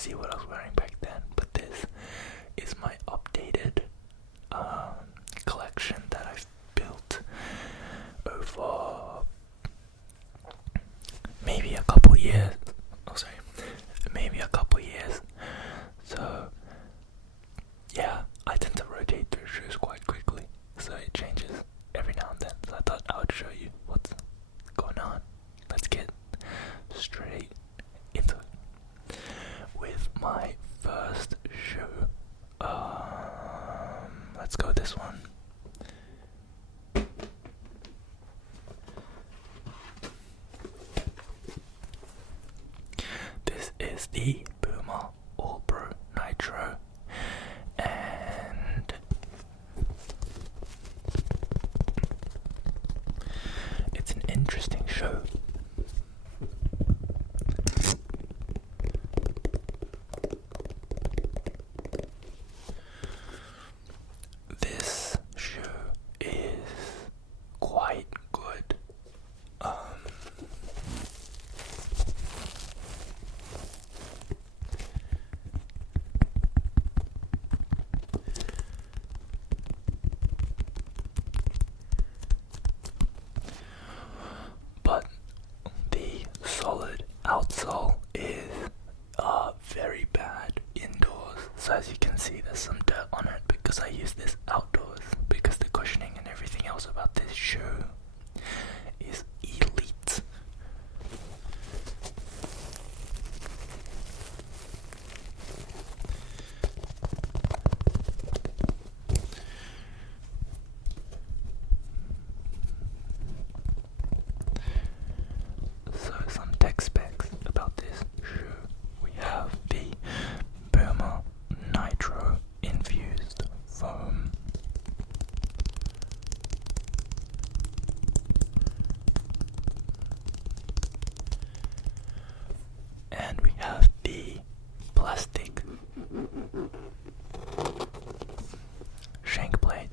see what I was wearing back then, but this is my updated collection that I've built over maybe a couple years. So yeah, I tend to rotate through shoes quite quickly, so it changes every now and then. So I thought I would show you what's going on. Let's get straight into it with my first shoe. Let's go with this one. This is the Puma All Pro Nitro, and it's an interesting shoe. This shoe is quite good. But the solid outsole is very bad indoors. So as you can see, there's some dirt on it because I use this outdoors, because the cushioning and everything else about this shoe is elite. So some tech specs about this shoe. We have the Puma Nitro infused foam. And we have the plastic shank blade.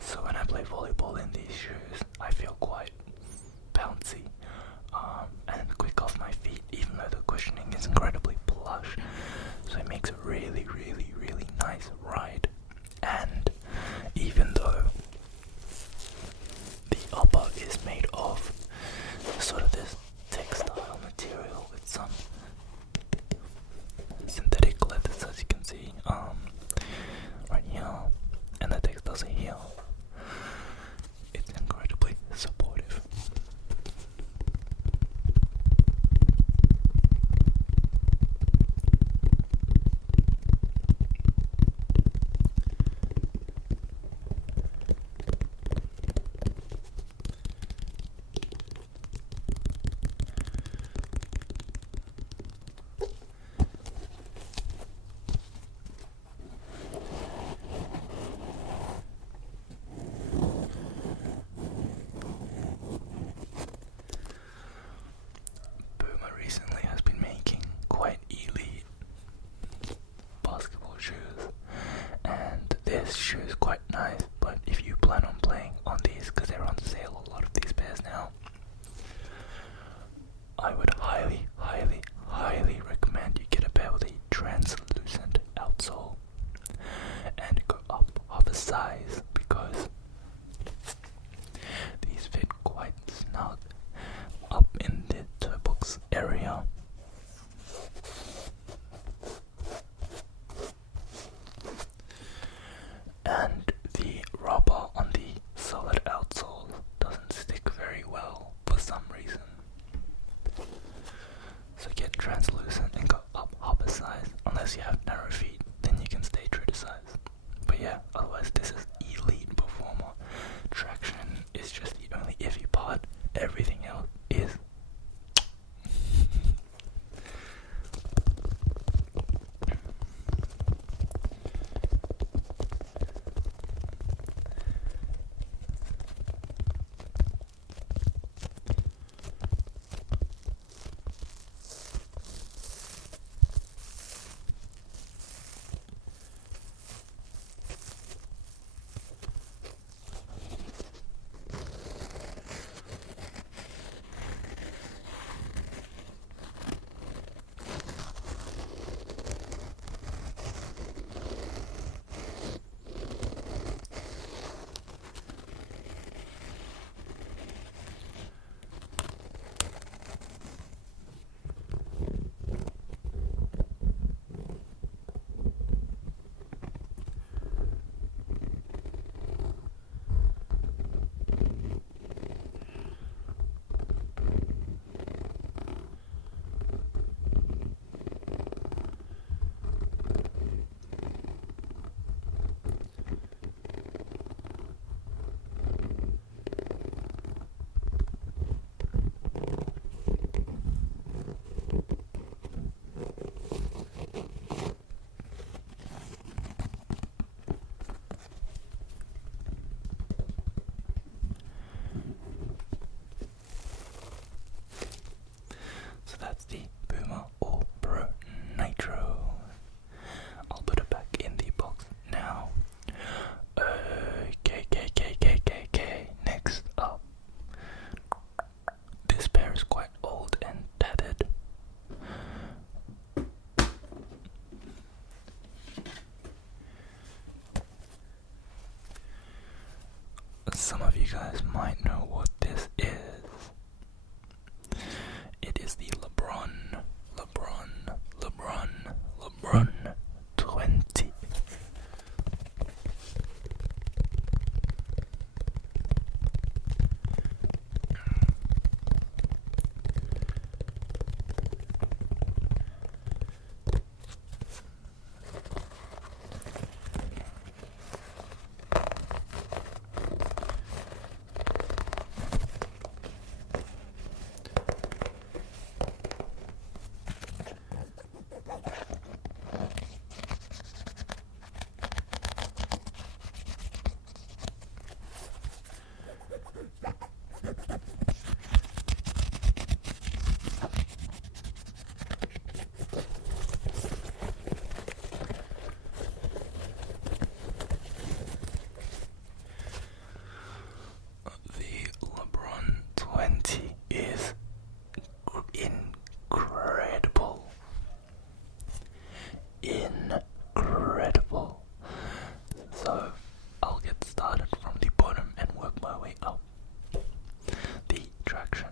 So when I play volleyball in these shoes, I feel quite bouncy and quick off my feet, even though the cushioning is incredibly plush. So it makes a really, really, really nice ride. And even though the upper is made of sort of this textile material with some synthetic leathers, as you can see, right here, and the textiles are here, it's incredibly supportive. Puma recently has been making quite elite basketball shoes, and this shoe is quite nice, but if you plan on playing on these, because they're on sale, a lot of these pairs now, I would highly, highly, highly recommend you get a pair with a translucent outsole and go up half a size, because these fit quite snug up in the toe box area. And the rubber on the solid outsole doesn't stick very well for some reason. So get translucent and go up half a size. Unless you have narrow feet, then you can stay true to size. But yeah, otherwise this is elite performer. Traction is just the only iffy part. Everything else is guys might know what this is. It is the LeBron 20. Is incredible. So I'll get started from the bottom and work my way up. The traction,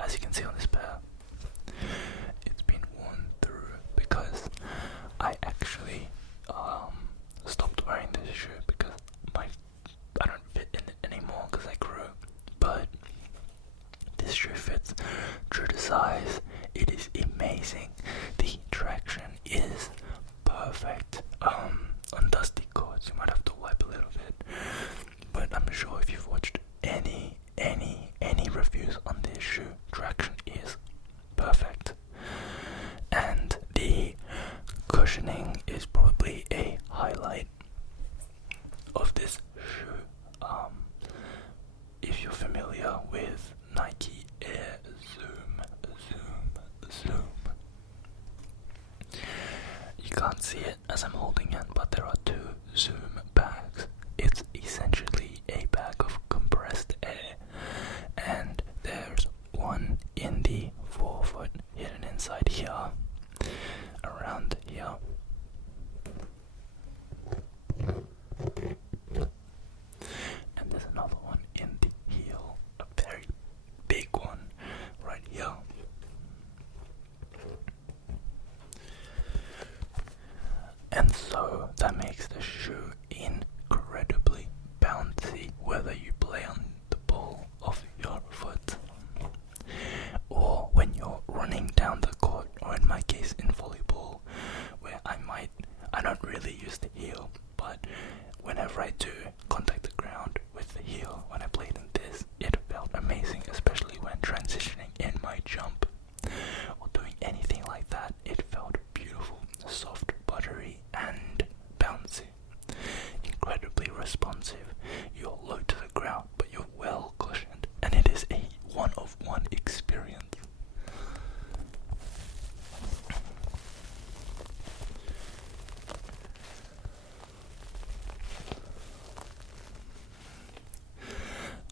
as you can see on this pair, it's been worn through because I actually stopped wearing this shoe because I don't fit in it anymore because I grew. But this shoe fits true to size. It is amazing. The traction is perfect. On dusty courts, you might have to wipe a little bit, but I'm sure if you've watched any reviews on this shoe, traction is perfect. And the cushioning is probably a highlight of this shoe. If you're familiar with Nike Air Zoom, you can't see it as I'm holding it, but there are two Zoom bags. It's essentially a bag of compressed air, and there's one in the forefoot hidden inside here, around here. And there's another one in the heel, a very big one right here. And so that makes the shoe incredibly bouncy, whether you play on the ball of your foot or when you're running down the court, or in my case in volleyball, where I don't really use the heel, but whenever I do contact the ground with the heel, when I played in this, it felt amazing, especially when transitioning in my jump or doing anything like that. It felt beautiful, soft, buttery, and bouncy. Incredibly responsive. You're low to the ground, but you're well cushioned, and it is a one-of-one experience.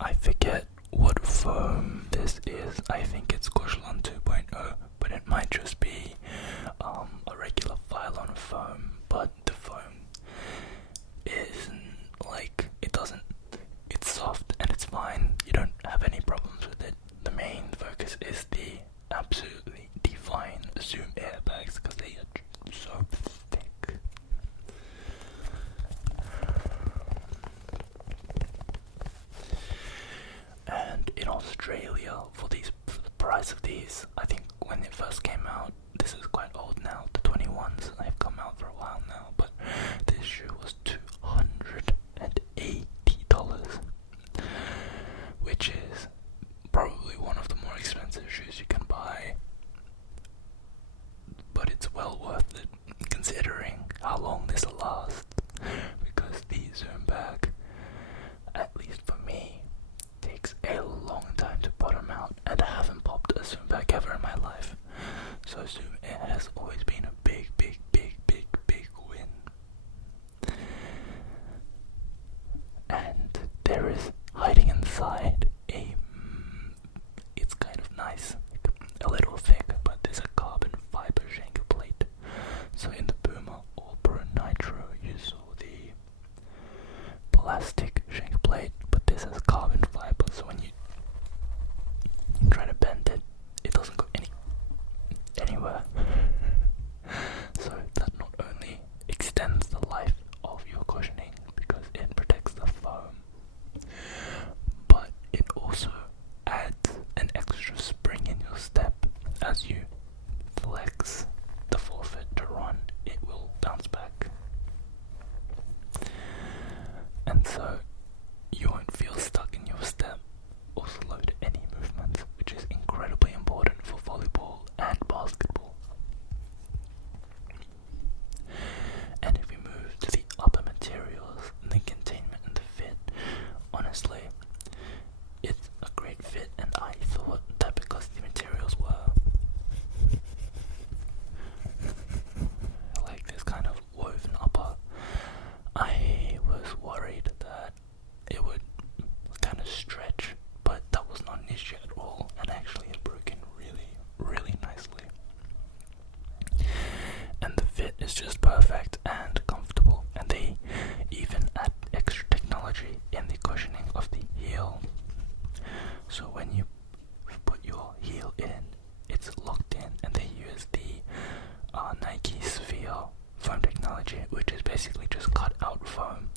I forget what foam this is. I think it's Cushlan 2.0, but it might just be a regular Phylon foam. But the foam isn't like, it's soft and it's fine. You don't have any problems with it. The main focus is the absolutely divine Zoom airbags because they are so thick. And in Australia, for the price of these, I think when it first came out, this is quite old now, the 21s, they've come out for a while now, but this shoe was $280, which is probably one of the more expensive shoes you can buy, but it's well worth it considering how long this will last, because the Zoom bag, at least for me, takes a long time to bottom out, and I haven't popped a Zoom bag ever in my life. So Zoom Air has always been a big win. And there is hiding inside it's kind of nice, a little thick, but there's a carbon fiber shank plate. So in the Puma All Pro Nitro, use and so you won't feel stuck in your step or slow to any movements, which is incredibly important for volleyball and basketball. And if we move to the upper materials, the containment and the fit, honestly, it's a great fit, and I thought that because the materials were like this kind of woven upper, I was worried that it would kind of stretch, but that was not an issue at all, and actually it broke in really nicely. And the fit is just perfect and comfortable, and they even add extra technology in the cushioning of the heel. So when you put your heel in, it's locked in, and they use the Nike Sphere foam technology, which is basically just cut out foam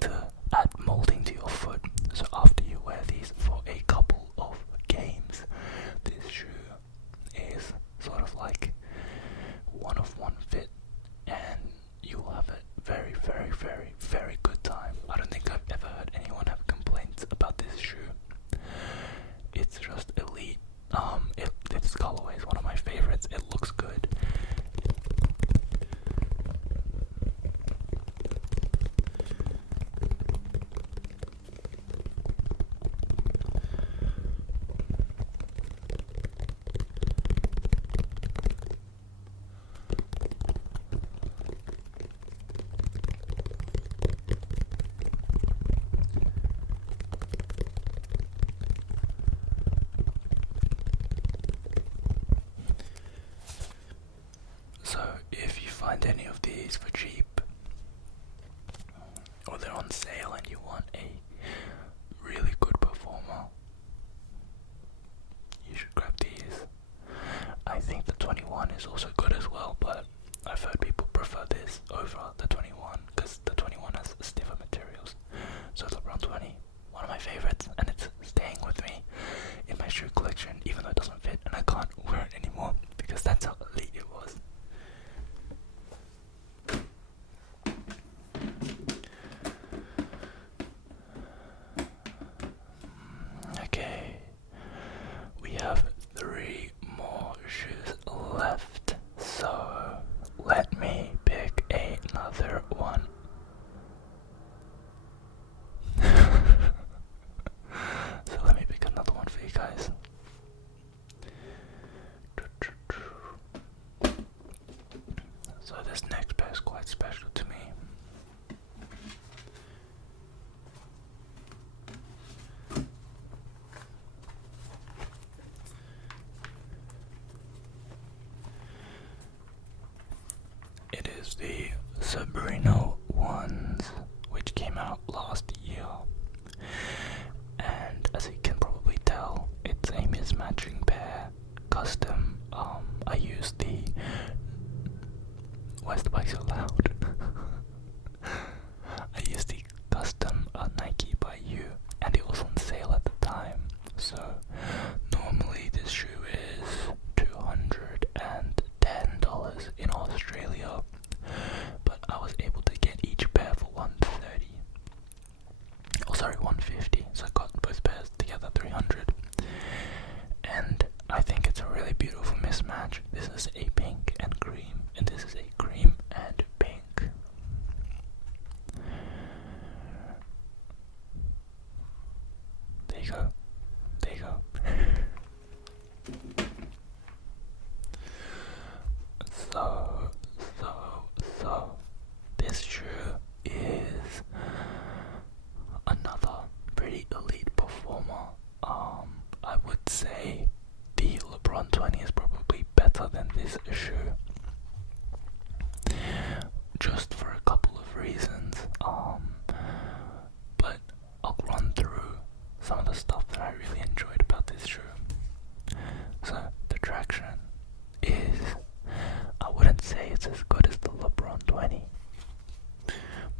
to add molding to your foot. So after you wear these for a couple of games, this shoe is sort of like one of one fit, and you will have a very good time. I don't think I've ever heard anyone have complaints about this shoe. It's just elite. Its colorway is one of my favorites. It looks good. So if you find any of these for cheap, or they're on sale and you want a really good performer, you should grab these. I think the 21 is also good as well, but I've heard people prefer this over the 21 because the 21 has stiffer materials. So LeBron 20, one of my favorites, and it's staying with me in my shoe collection, even though it doesn't fit and I can't wear it anymore because that's how elite it was. Okay, we have 3 more shoes left, so let me pick another one. So let me pick another one for you guys. So this next pair is quite special to me. It is the Sabrina ones, which came out last year, and as you can probably tell, it's a mismatching pair, custom. I used the... Why is the bike so loud? I used the custom Nike by You, and it was on sale at the time. So normally this shoe is $210 in Australia, but I was able to get each pair for $130. Oh, sorry, $150. So I got both pairs together, $300. And I think it's a really beautiful mismatch. This is a pink and cream, and this is a cream and pink. There you go. There you go. So, this shoe is another pretty elite performer. I would say the LeBron 20 is probably better than this shoe, just for a couple of reasons. But I'll run through some of the stuff that I really enjoyed about this shoe. So the traction is, I wouldn't say it's as good as the LeBron 20,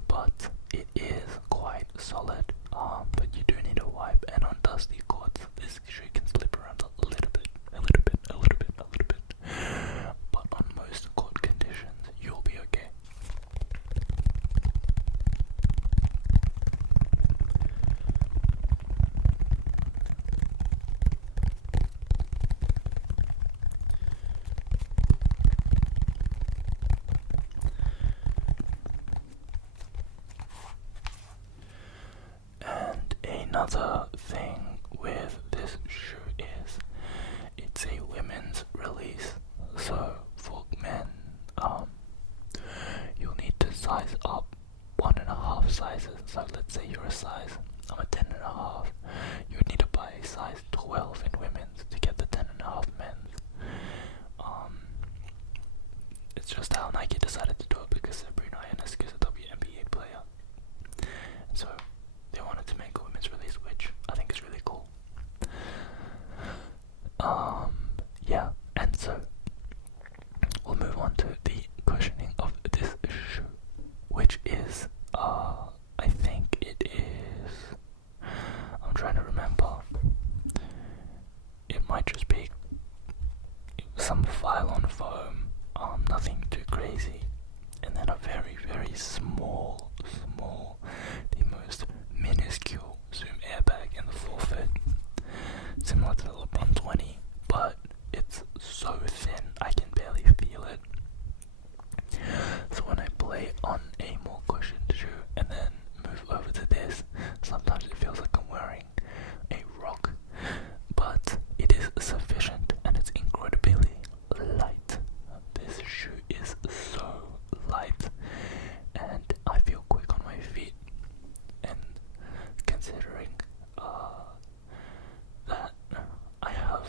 but it is quite solid. But you do need a wipe, and on dusty courts, this shoe can slip around a little bit. But on most court conditions, you'll be okay. another thing with this shoe is it's a women's release. So for men, you'll need to size up 1.5 sizes. So let's say you're a size, I'm a 10.5. You would need to buy a size 12 in women's to get the 10.5 men's. It's just how Nike decided to do it because Sabrina is a WNBA player. And so they wanted to make a women's release, which I think is really cool. Yeah, and so we'll move on to the cushioning of this shoe, which is, I think it is, I'm trying to remember, it might just be some Phylon foam, nothing too crazy, and then a very, very small, the most minuscule Zoom airbag in the forefoot, similar to the LeBron 20, but it's so thin I can barely feel it. So when I play on a more cushioned shoe and then move over to this, sometimes it feels like I'm wearing a rock, but it is sufficient and it's incredibly light. This shoe is so light and I feel quick on my feet, and considering that I have,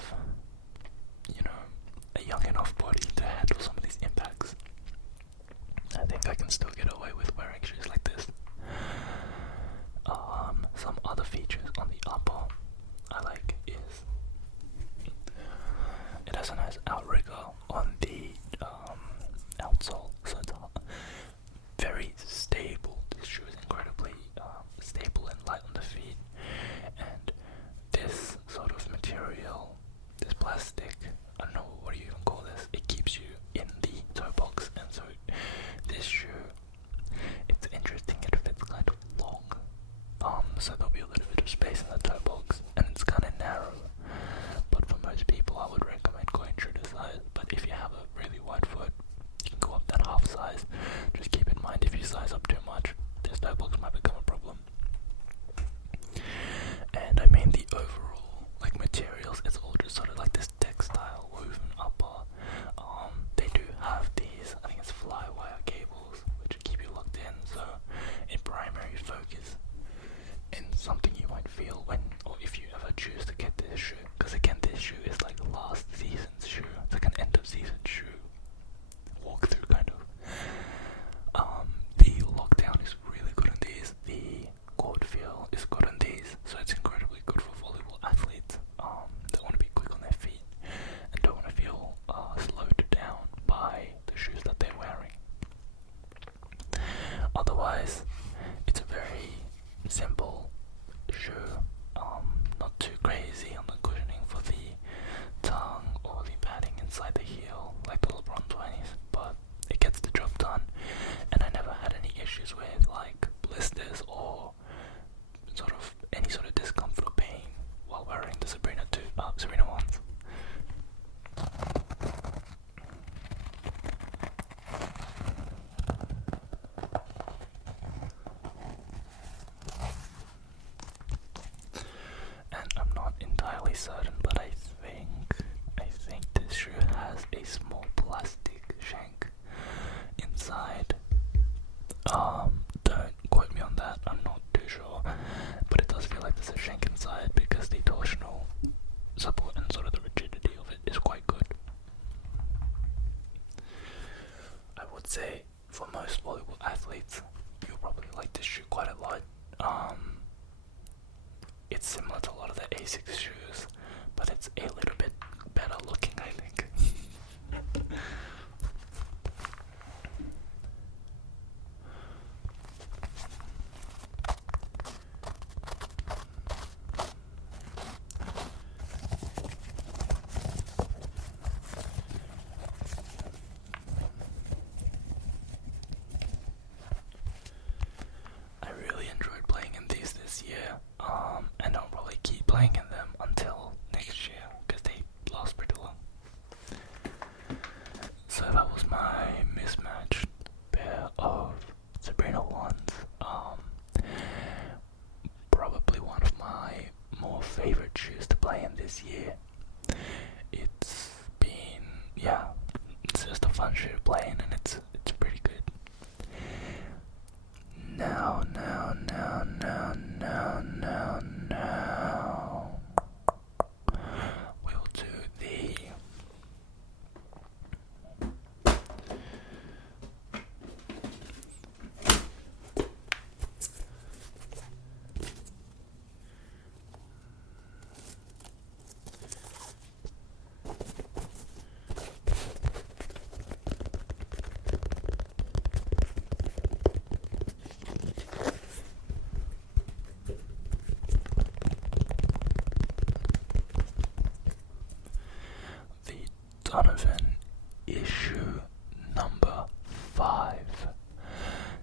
a young enough body to handle some of these impacts, I think I can still get away with wearing shoes like this. Some other features on the upper I like is it has a nice outrigger on the outsole, so it's very stable. This shoe is incredibly stable and light on the feet, and this sort of material, this plastic, I don't know what do you even call this, it keeps you in the toe box, and so this shoe, it's interesting, it fits kind of long, so there'll be a little bit of space in the toe box, and it's kind of narrow, but for most people I would recommend going true to size. But if you have a really wide foot, you can go up that half size. Just keep in mind, if you size up too much, this toe box might become a problem. And I mean the overall materials, it's all just sort of like this textile woven upper. They do have these, I think it's fly wire cables, which keep you locked in, so in primary focus, and something you might feel when, or if you ever choose to get this shoe, because again this shoe is like last season's shoe, it's like an end of season shoe, walkthrough kind of. The lockdown is really good on these, the court feel is good on these, so it's incredibly good for volleyball athletes that want to be quick on their feet and don't want to feel slowed down by the shoes that they're wearing. Otherwise, it's a very simple shoe, not too crazy on the cushioning for the tongue or the padding inside the heel like the LeBron 20s, but it gets the job done, and I never had any issues with like blisters or any sort of discomfort or pain while wearing the Sabrina ones. And I'm not entirely certain, but I think this shoe has a small plastic shank inside. Don't quote me on that, I'm not too sure, but it does feel like there's a shank inside because the torsional support and sort of the rigidity of it is quite good. I would say for most volleyball athletes, you'll probably like this shoe quite a lot. It's similar to a lot of the ASICS shoes, but it's a little bit better looking, I think. this year. It's been, yeah, it's just a fun shoe to play in, and it's pretty good. Now, we'll do the Donovan issue number 5,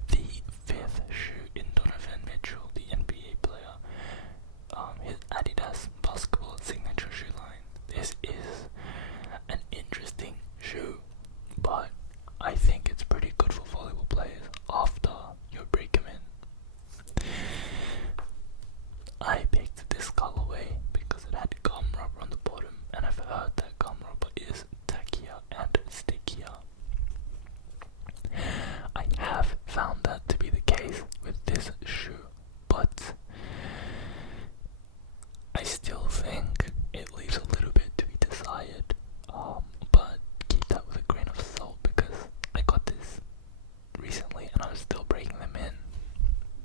the 5th shoe in Donovan Mitchell, the NBA player, his Adidas basketball signature shoe line. This is an interesting shoe, but I think it's pretty good for volleyball players after you break them in. I picked this colorway because it had gum rubber on the bottom, and I've heard that gum rubber is tackier and stickier. I have found that to be the case with this shoe, but I still think it leaves a little bit to be desired, but keep that with a grain of salt, because I got this recently and I was still breaking them in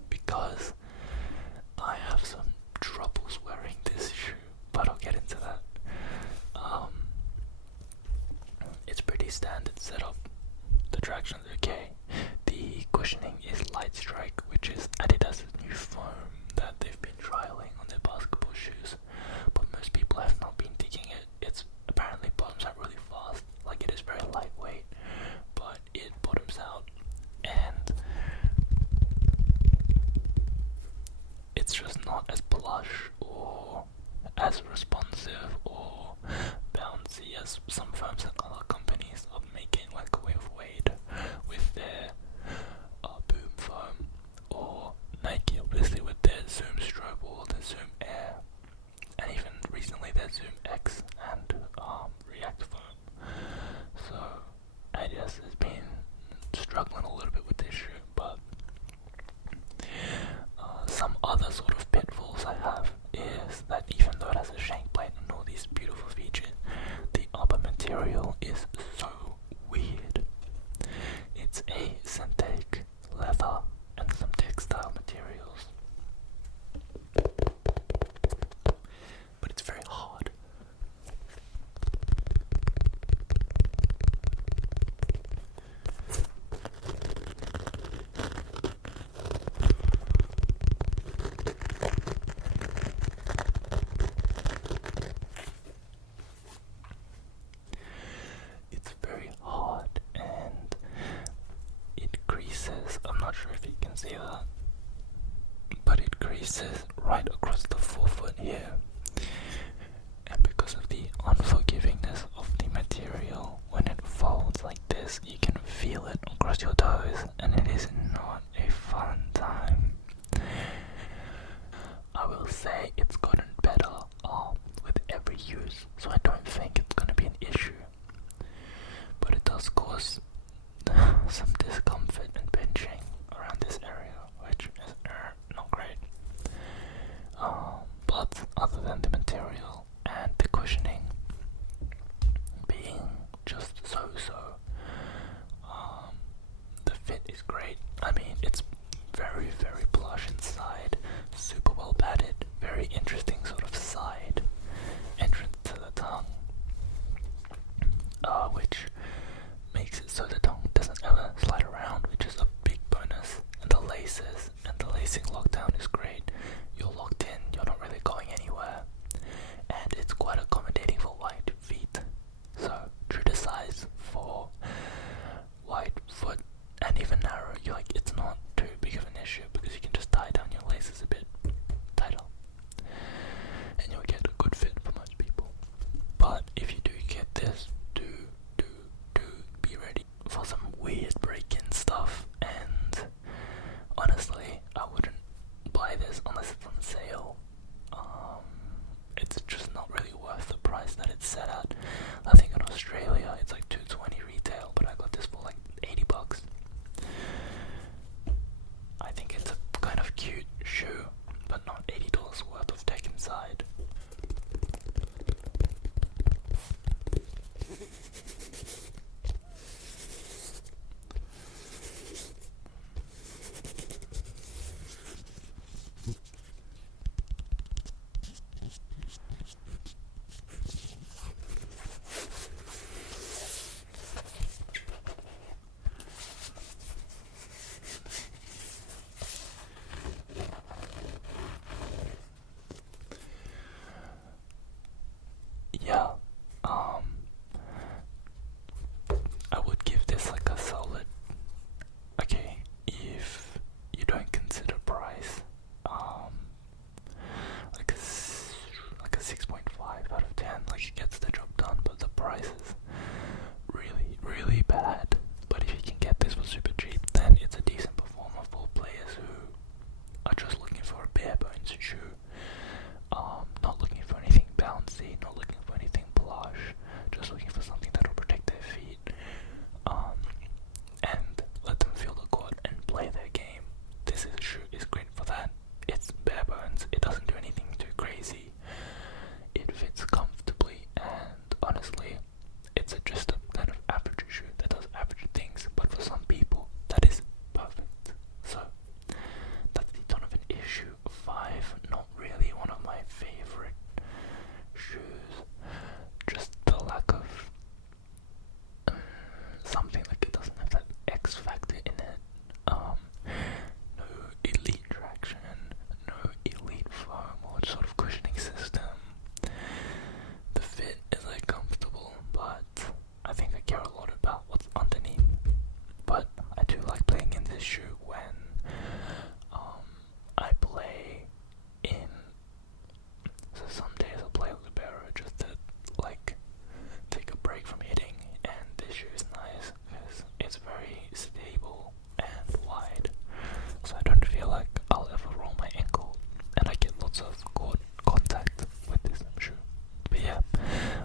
because I have some troubles wearing this shoe, but I'll get into that. It's pretty standard setup. The traction's okay. The cushioning is Light Strike, which is Adidas' new foam that they've been trialing on their basketball shoes, but most people have not been digging it. It's apparently bottoms out really fast. Like, it is very lightweight, but it bottoms out, and it's just not as plush or as responsive or bouncy as some firms and other companies are making, like Wave Wade with their Boom foam, or Nike obviously with their Zoom Strobe or their Zoom Air, and even recently their Zoom X and React foam. So Adidas has been struggling a little bit with this shoe, but some other sort of pitfalls I have is that even though it has a shank plate and all these beautiful features, the upper material is so weird. It's a synthetic leather and some textile materials, but it's very hard. It's very hard and it creases. I'm not sure if you can see that, but it creases right across the forefoot here. And because of the unforgivingness of the material, when it folds like this, you can feel it across your toes, and it is not a fun time. I will say it's gotten better with every use, so I don't think it's going to be an issue. But it does cause some discomfort and pinching around this area, which is not great. But other than the material and the cushioning being just so-so, the fit is great. I mean, it's very, very plush inside, super well padded, very interesting sort of side entrance to the tongue, which makes it so the tongue doesn't ever slide around, which is a big bonus. And the laces and the lacing lockdown is great. You're locked in, you're not really going anywhere, and it's quite accommodating for wide feet. So true to size for wide foot and even narrow, it's not too big of an issue because you can just tie down your laces a bit tighter and you'll get a good fit for most people. But if you do get this, do be ready for some weird break-in stuff, and honestly I wouldn't buy this unless it's on sale. It's just not really worth it's set at, I think in Australia it's like $220 retail, but I got this for like $80. I think it's a kind of cute shoe, but not $80 worth of tech inside. Yeah, I would give this like a solid, okay, if you don't consider price, like a 6.5 out of 10, like it gets the job done, but the price is really, really bad. But if you can get this for super cheap, then it's a decent performer for players who are just looking for a bare bones shoe. Not looking for anything bouncy, not looking for anything plush, just looking for something that will protect their feet, and let them feel the court and play their game. This shoe is great for that. It's bare bones, it doesn't do anything too crazy, it fits comfortably, and honestly, it's just a kind of average shoe that does average things, but for some people, that is perfect. So, that's the ton of an issue 5, not really one of my favorite shoes, just the lack of something, like it doesn't have that X factor in it, no elite traction, no elite foam or sort of cushioning system. The fit is like comfortable, but I think I care a lot about what's underneath. But I do like playing in this shoe when I play in, so some days I'll play libero just to like take a break from hitting, and this shoe is nice because it's very stable and wide, so I don't feel like I'll ever roll my ankle, and I get lots of court contact with this shoe. But yeah,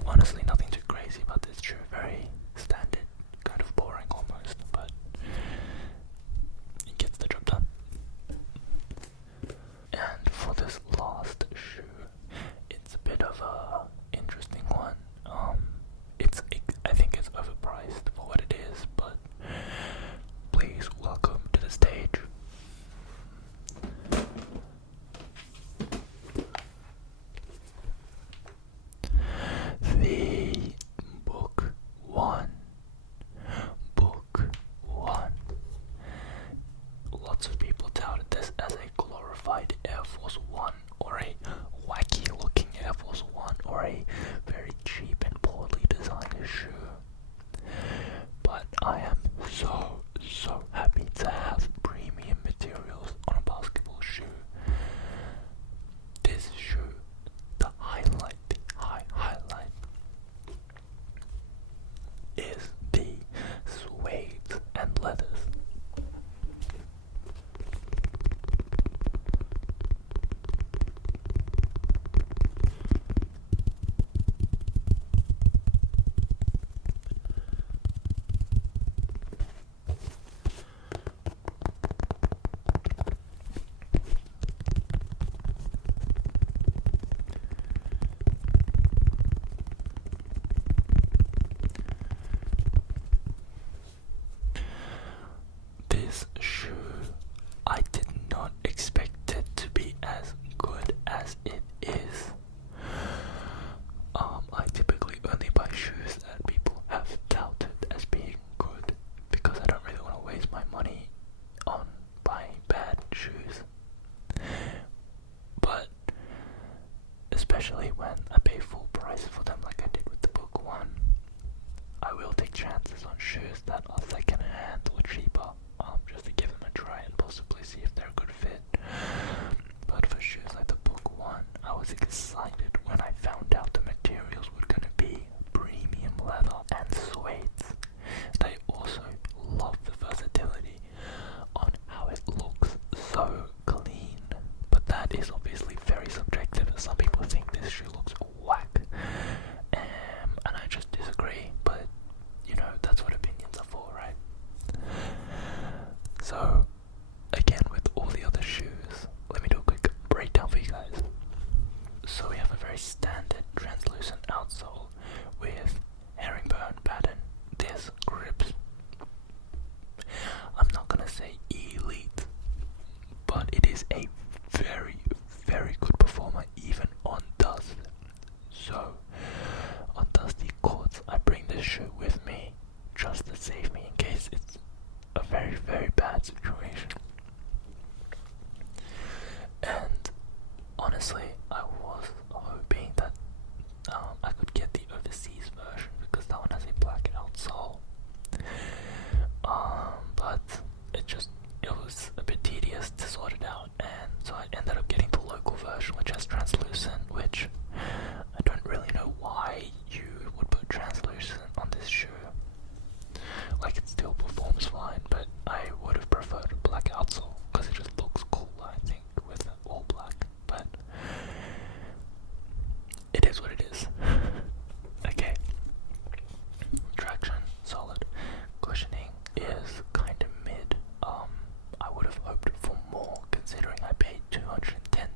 honestly nothing too crazy about this shoe, very standard, kind of boring almost, but it gets the job done. And for this last shoe, it's a bit of a interesting one. I think it's overpriced for what it is, but please welcome to the stage the Book 1. Book 1. Lots of people touted this as a glorified Air Force One, or a wacky looking Air Force One, or a very cheap and poorly designed shoe. But I am so happy to have premium materials on a basketball shoe. This shoe, the highlight is the suede and leathers. This shoe, I did not expect it to be as good as it is. I typically only buy shoes that people have touted as being good, because I don't really want to waste my money on buying bad shoes. But especially when I pay full price for them like I did with the Book 1, I will take chances on shoes that are second hand or cheaper, just to give them a try and possibly see if they're a good fit. But for shoes like the Book 1, I was excited when I found out the materials were going to be premium leather and suede. They also love the versatility on how it looks so clean, but that is obviously very subjective. Some people think this shoe looks whack, and honestly, I was hoping that I could get the overseas version because that one has a black outsole. But it was a bit tedious to sort it out, and so I ended up getting the local version, which has translucent, which I don't really know why you would put translucent on this shoe. Like, it still performs fine, but I would have preferred a black outsole because it just looks cool, I think, with all black. But it is what it is. Okay. Traction, solid. Cushioning is kind of mid. I would have hoped for more considering I paid $210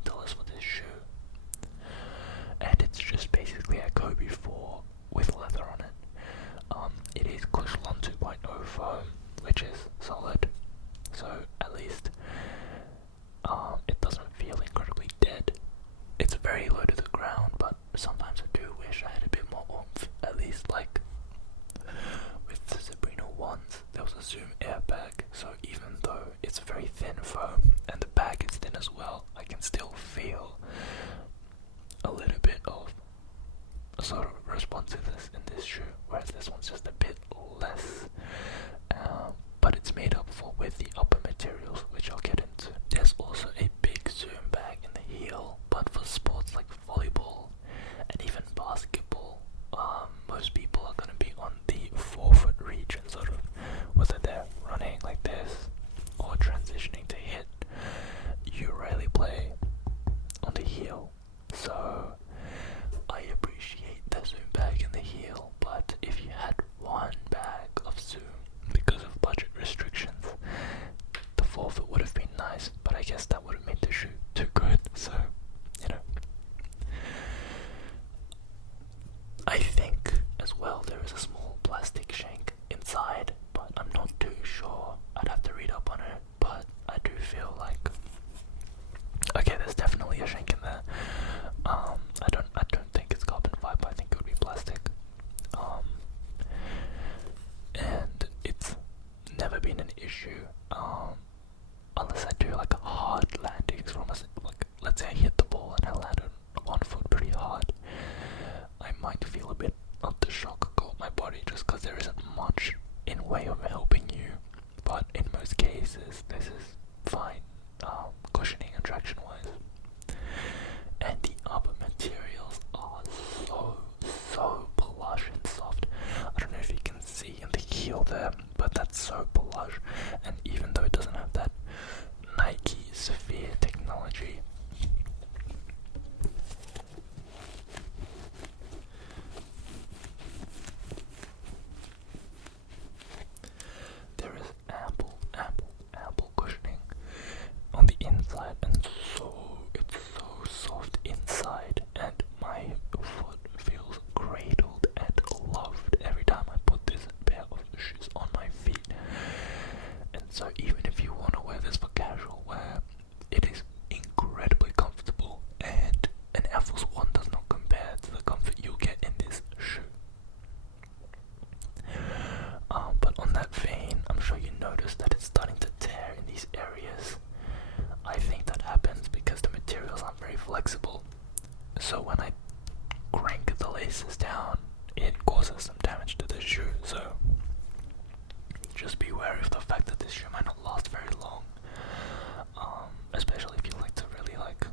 for this shoe. And it's just basically a Kobe 4 with leather on it. It is Cushlon 2.0 foam, which is solid. So at least it doesn't feel incredibly dead. It's very low to the ground, but sometimes I do wish I had a bit more oomph. At least like with the Sabrina ones, there was a Zoom airbag, so even though it's very thin foam and the bag is thin as well, I can still feel a little bit of sort of responsiveness in this shoe, whereas this one's just a bit less. But it's made up for with the upper materials, which I'll get into. There's also a big Zoom bag in the heel, but for sports like volleyball and even basketball, most people are going to be on the forefoot region, sort of, whether they're running like this or transitioning to hit. You rarely play on the heel, so I appreciate the Zoom bag in the heel, but if you had one bag of Zoom because of budget restrictions, the forefoot would have been nice, but I guess that would have made the shoe too good, so, you know. I think as well there is a small plastic shank inside, but I'm not too sure. I'd have to read up on it, but I do feel like, okay, there's definitely a shank in there. I don't think it's carbon fiber, I think it would be plastic. And it's never been an issue, unless I do like hard landings from like, let's say I hit the ball and I land on one foot pretty hard. I might feel a bit of the shock go up my body just because there isn't much in way of helping you, but in most cases this is fine, cushioning and traction wise. And the upper materials are so plush and soft. I don't know if you can see in the heel there, but that's so plush, and even though it doesn't have that Nike Sphere technology, there is ample cushioning on the inside, and it's so soft inside, and my foot feels cradled and loved every time I put this pair of shoes on my feet. And so even if you want to wear this for casual wear, it is incredibly comfortable, and an Air Force One does not compare to the comfort you'll get in this shoe. But on that vein, I'm sure you noticed that it's starting to tear in these areas. I think that happens because the materials aren't very flexible. So when I crank the laces down, it causes some damage to the shoe. So just be wary of the fact that this shoe might not last very long, especially if you like to really like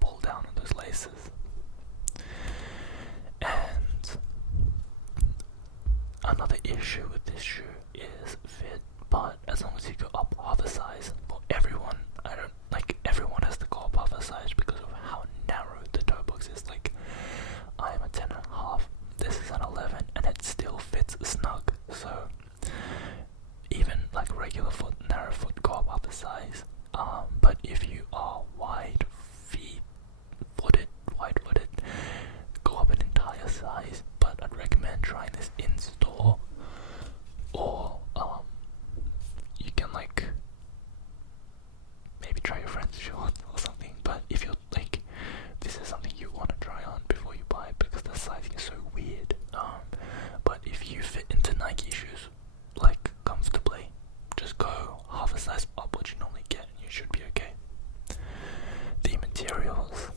pull down on those laces. And another issue with this shoe is fit, but as long as you go up half a size, for everyone, everyone has to go up half a size because of how narrow the toe box is. Like, I am a 10.5, this is an 11, and it still fits snug. So even like regular foot, narrow foot, go up half a size. But if you are wide-footed, go up an entire size. But I'd recommend trying this in store, or you can like maybe try your friend's shorts or something. But if you're like, this is something you want to try on before you buy it because the sizing is so weird. But if you fit into Nike shoes like comfortably, just go half a size up what you normally get and you should be okay. The materials,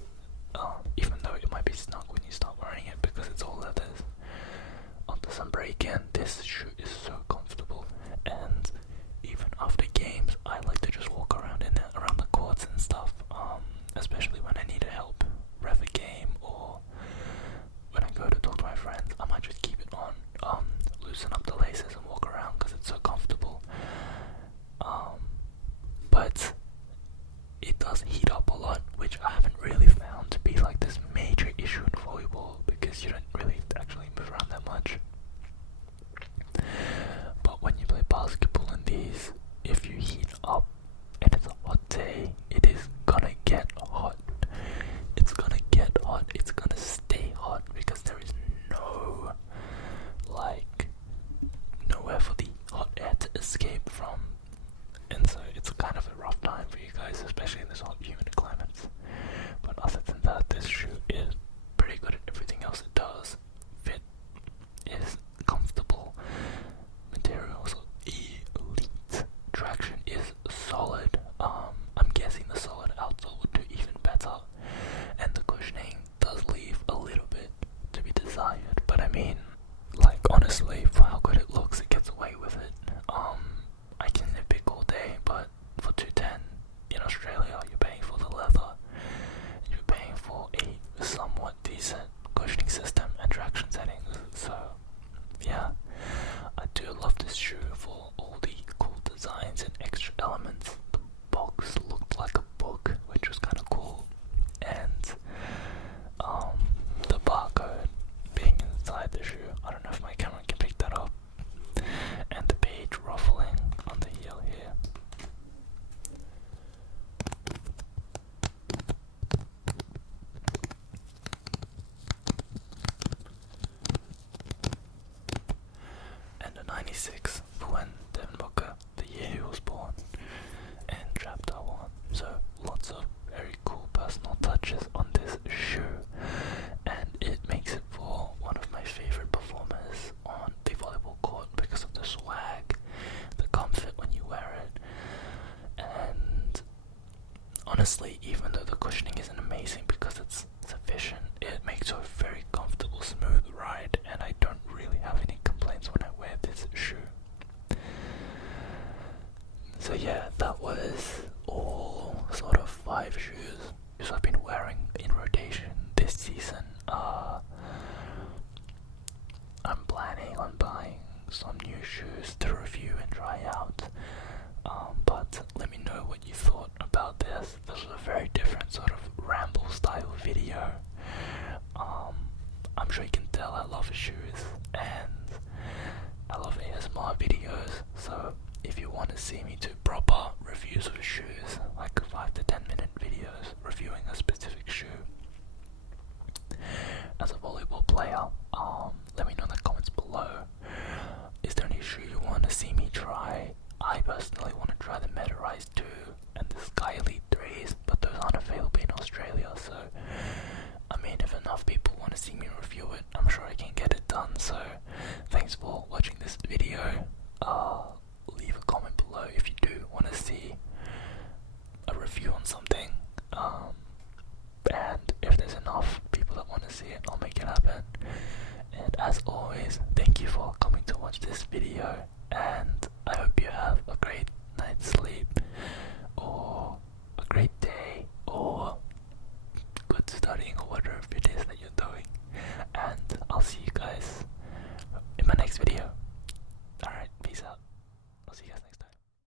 this hot, humid climates. But other than that, this shoe is pretty good at everything else it does. Fit is comfortable, materials elite, traction is solid. I'm guessing the solid outsole would do even better, and the cushioning does leave a little bit to be desired. But I mean, like, honestly, for how good it looks, it gets away with it. I can nitpick all day, but for $210 in Australia, you're paying for the leather, and you're paying for a somewhat decent cushioning system and traction settings. So yeah, I do love this shoe for all the cool designs and extra elements. The box looked like a book, which was kind of cool, and the barcode being inside the shoe, I don't know if my camera can pick that up, and the page ruffling on the heel here. And a 96 for when Devin Booker, the year he was born, and Chapter 1. So lots of very cool personal touches on this shoe, and it makes it for one of my favorite performers on the volleyball court because of the swag, the comfort when you wear it, and honestly, even though the cushioning isn't amazing because it's sufficient, it makes for a very comfortable, smooth ride, and I don't really have any complaints when I wear this shoe. So yeah, that was all sort of 5 shoes I've been wearing in rotation this season. I'm planning on buying some new shoes to review and try out, but let me know what you thought about this. This was a very different sort of ramble style video. I'm sure you can tell I love shoes and I love ASMR videos, so if you want to see me do proper reviews of shoes,